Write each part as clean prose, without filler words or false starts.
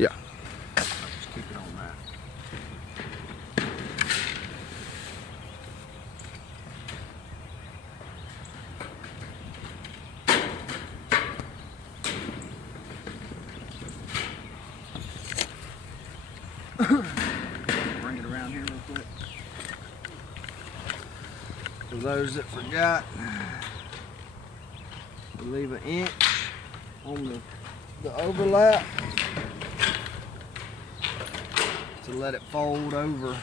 Yeah. Just keep it on that. Bring it around here real quick. For those that forgot, we leave an inch on the overlap to let it fold over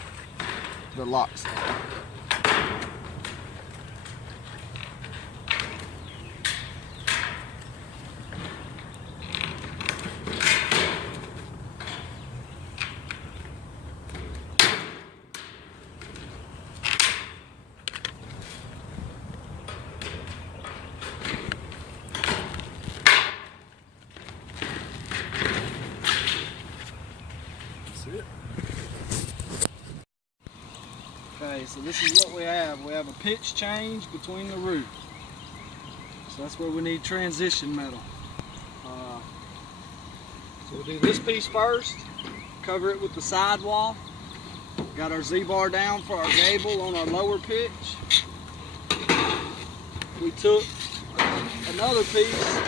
the lock side. Okay, so this is what we have. We have a pitch change between the roof. So that's where we need transition metal. So we'll do this piece first, cover it with the sidewall. Got our Z-bar down for our gable on our lower pitch. We took another piece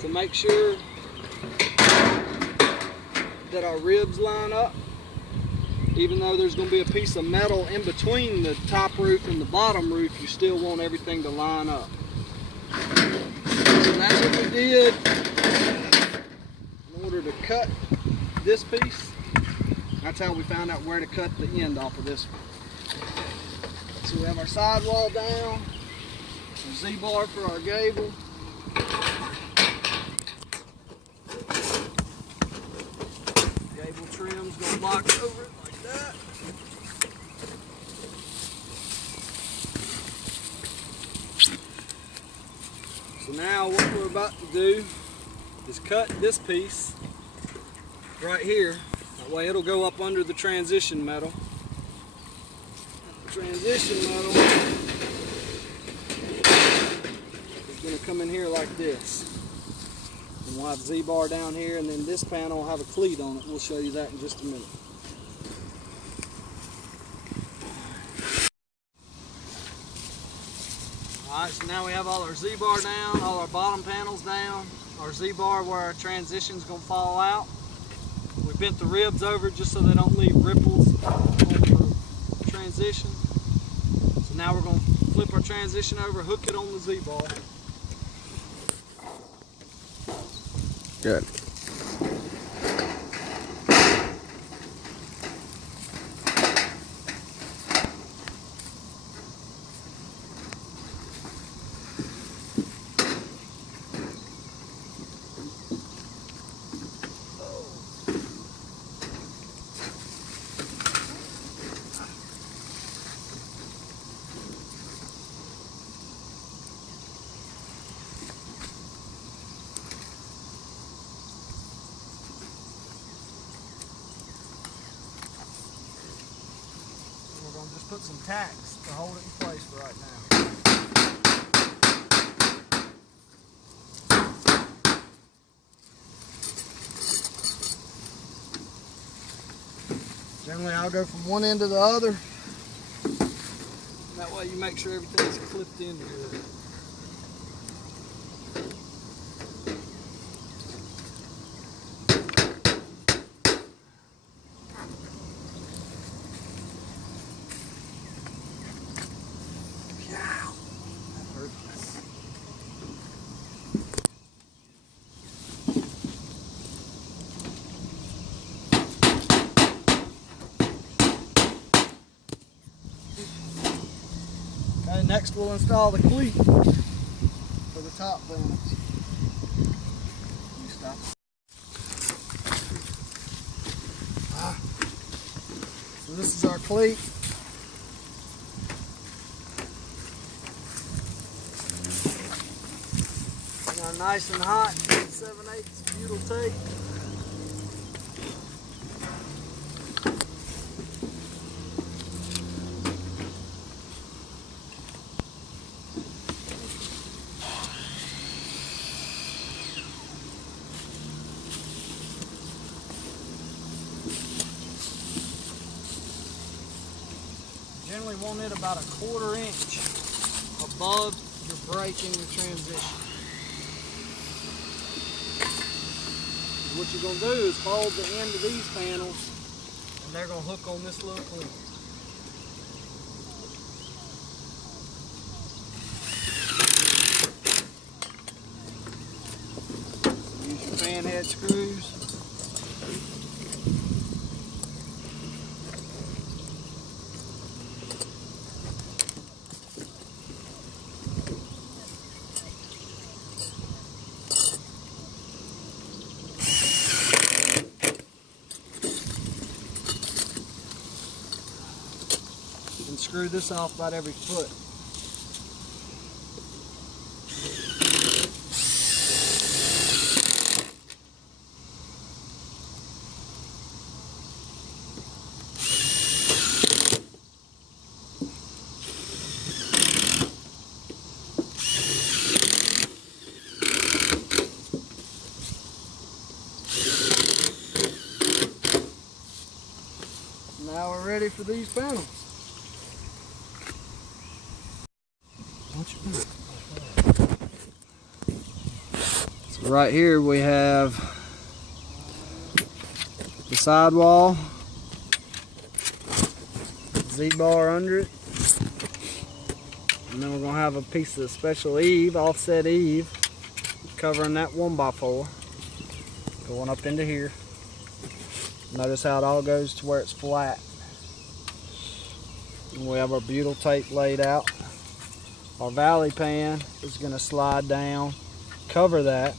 to make sure that our ribs line up. Even though there's going to be a piece of metal in between the top roof and the bottom roof, you still want everything to line up. So that's what we did in order to cut this piece. That's how we found out where to cut the end off of this one. So we have our sidewall down, some Z-bar for our gable. Gable trim's going to box over it like that. So now what we're about to do is cut this piece right here. That way it'll go up under the transition metal. The transition metal is going to come in here like this. And we'll have Z-bar down here, and then this panel will have a cleat on it. We'll show you that in just a minute. Alright, so now we have all our Z-bar down, all our bottom panels down, our Z-bar where our transition's going to fall out. We bent the ribs over just so they don't leave ripples on the transition. So now we're going to flip our transition over, hook it on the Z-bar. Good. Just put some tacks to hold it in place for right now. Generally I'll go from one end to the other. That way you make sure everything's clipped in good. Okay, next we'll install the cleat for the top panels. You stop. So this is our cleat. And our nice and hot 7/8 butyl tape. generally want it about 1/4 inch above your break in your transition. What you're going to do is fold the end of these panels, and they're going to hook on this little clip. Use your fan head screws. And screw this off about every foot. Now we're ready for these panels. So right here we have the sidewall, Z-bar under it, and then we're going to have a piece of special eave, offset eave, covering that 1x4, going up into here. Notice how it all goes to where it's flat. And we have our butyl tape laid out. Our valley pan is going to slide down, cover that,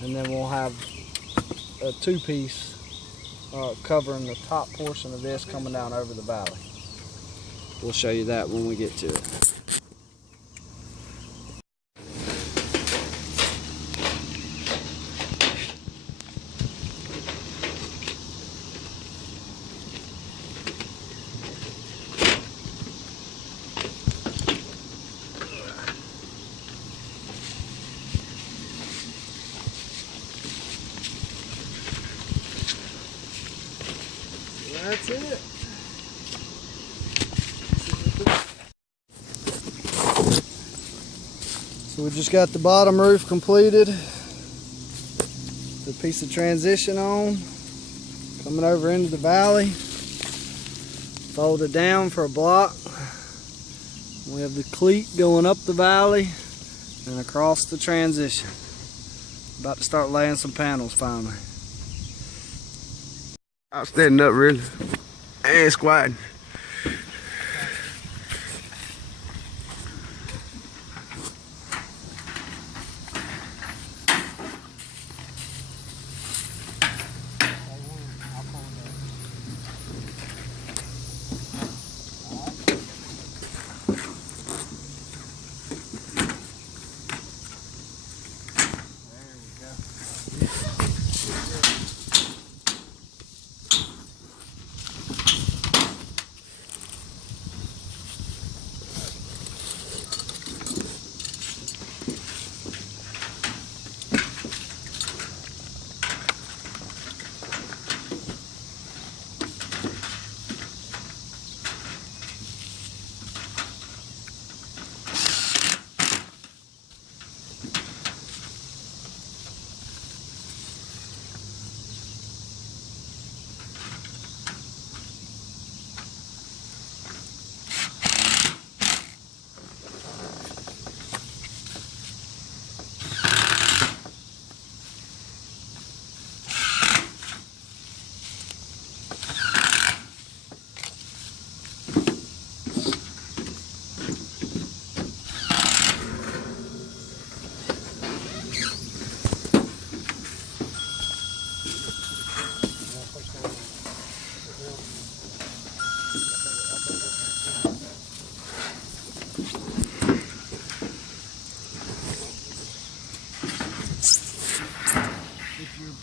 and then we'll have a 2-piece covering the top portion of this coming down over the valley. We'll show you that when we get to it. That's it. So we just got the bottom roof completed. The piece of transition on, coming over into the valley. Fold it down for a block. We have the cleat going up the valley and across the transition. About to start laying some panels finally. I'm standing up really and squatting.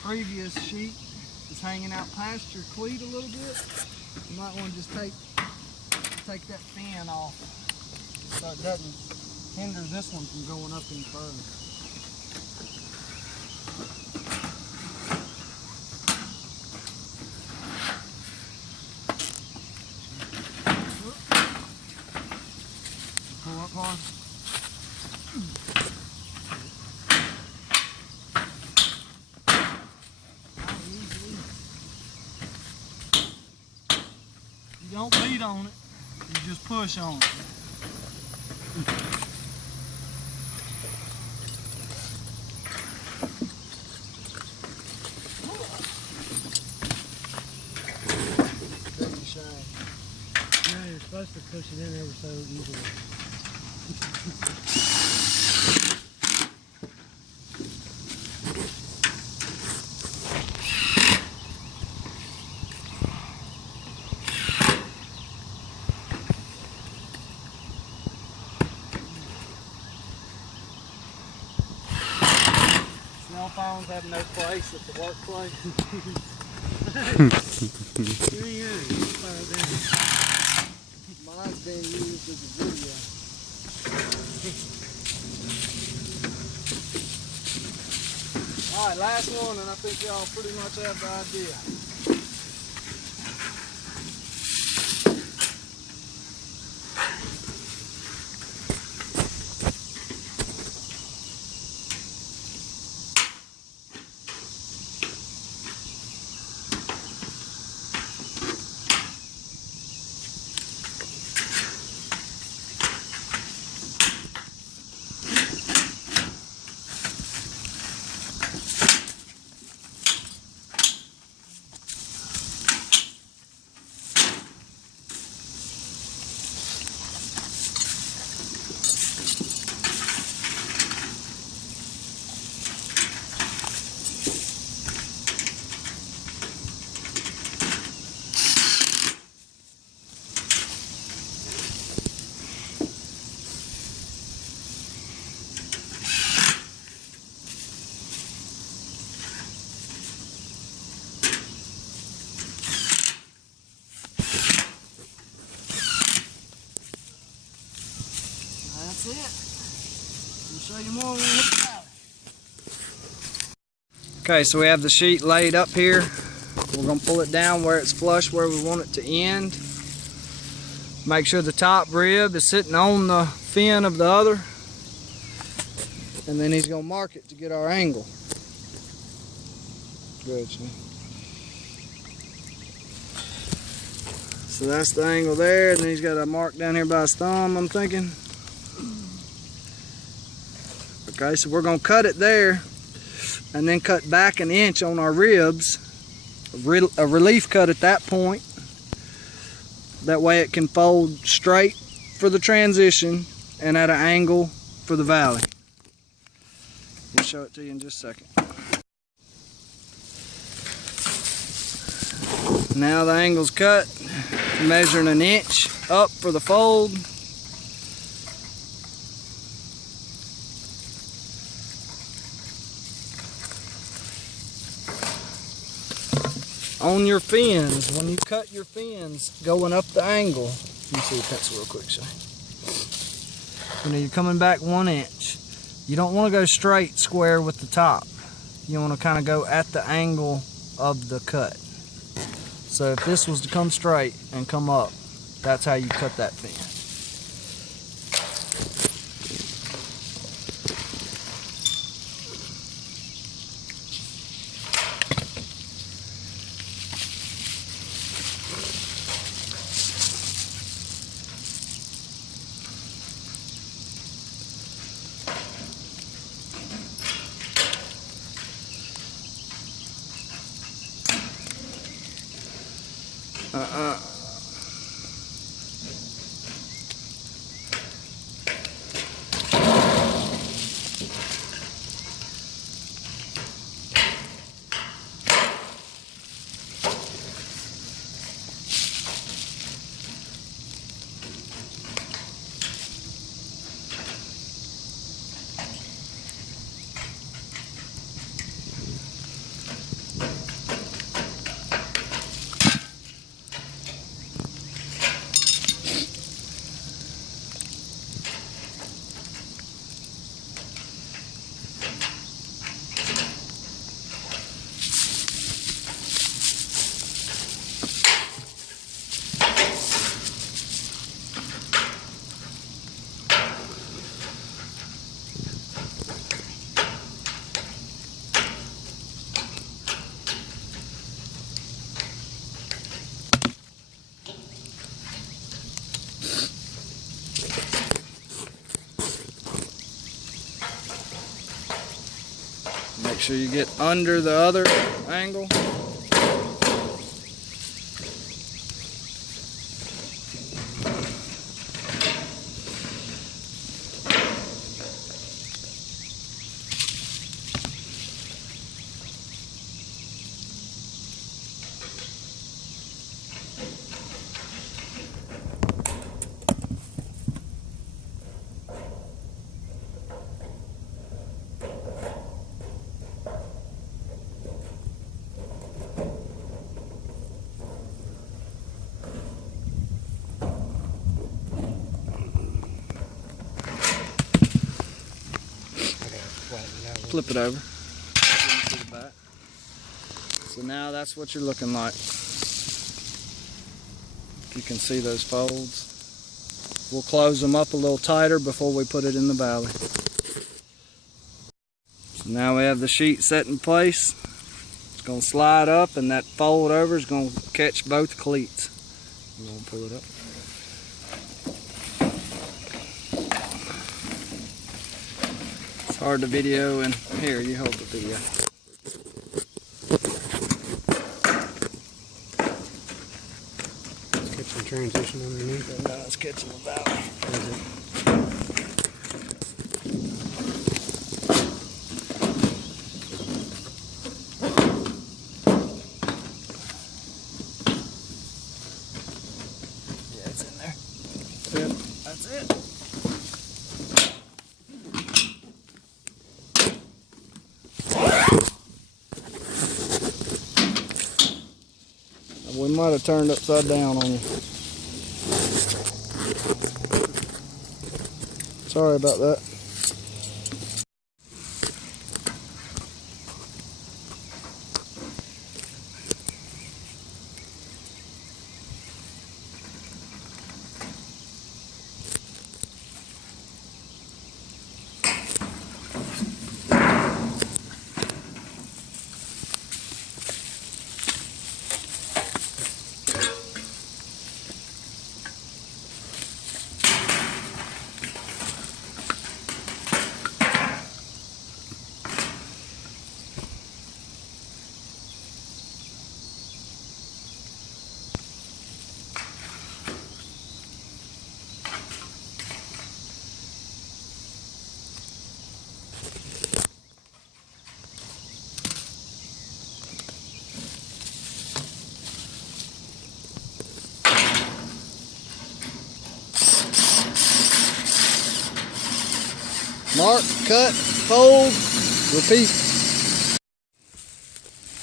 Previous sheet is hanging out past your cleat a little bit, you might want to just take that fan off so it doesn't hinder this one from going up any further. You don't beat on it, you just push on it. No, you're supposed to push it in ever so easily. Cell phones have no place at the workplace. Mine's being used as a video. Alright, last one, and I think y'all pretty much have the idea. That's it. We'll show you more when we hit the valley. Okay, so we have the sheet laid up here. We're going to pull it down where it's flush where we want it to end. Make sure the top rib is sitting on the fin of the other. And then he's going to mark it to get our angle. Good, see? So that's the angle there, and then he's got a mark down here by his thumb, I'm thinking. Okay, so we're going to cut it there and then cut back an inch on our ribs, a relief cut at that point. That way it can fold straight for the transition and at an angle for the valley. I'll show it to you in just a second. Now the angle's cut, measuring an inch up for the fold. On your fins, when you cut your fins going up the angle, let me see the pencil real quick, Shay. You know, you're coming back 1 inch. You don't want to go straight square with the top. You want to kind of go at the angle of the cut. So if this was to come straight and come up, that's how you cut that fin. sure you get under the other angle. Flip it over. To the back. So now that's what you're looking like. You can see those folds. We'll close them up a little tighter before we put it in the valley. So now we have the sheet set in place. It's going to slide up, and that fold over is going to catch both cleats. We're going to pull it up. Hard to video, and here, you hold the video. Let's get some transition underneath. No, it's catching the valley. Yeah, it's in there. That's it. That's it. We might have turned upside down on you. Sorry about that. Mark, cut, fold, repeat.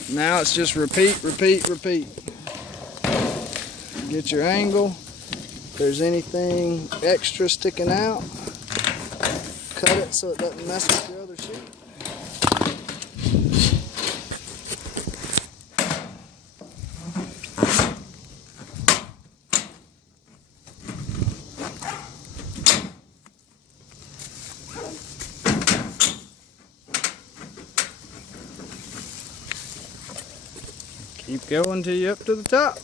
Now it's just repeat, repeat, repeat. Get your angle. If there's anything extra sticking out, cut it so it doesn't mess with your other sheet. Keep going till you're up to the top.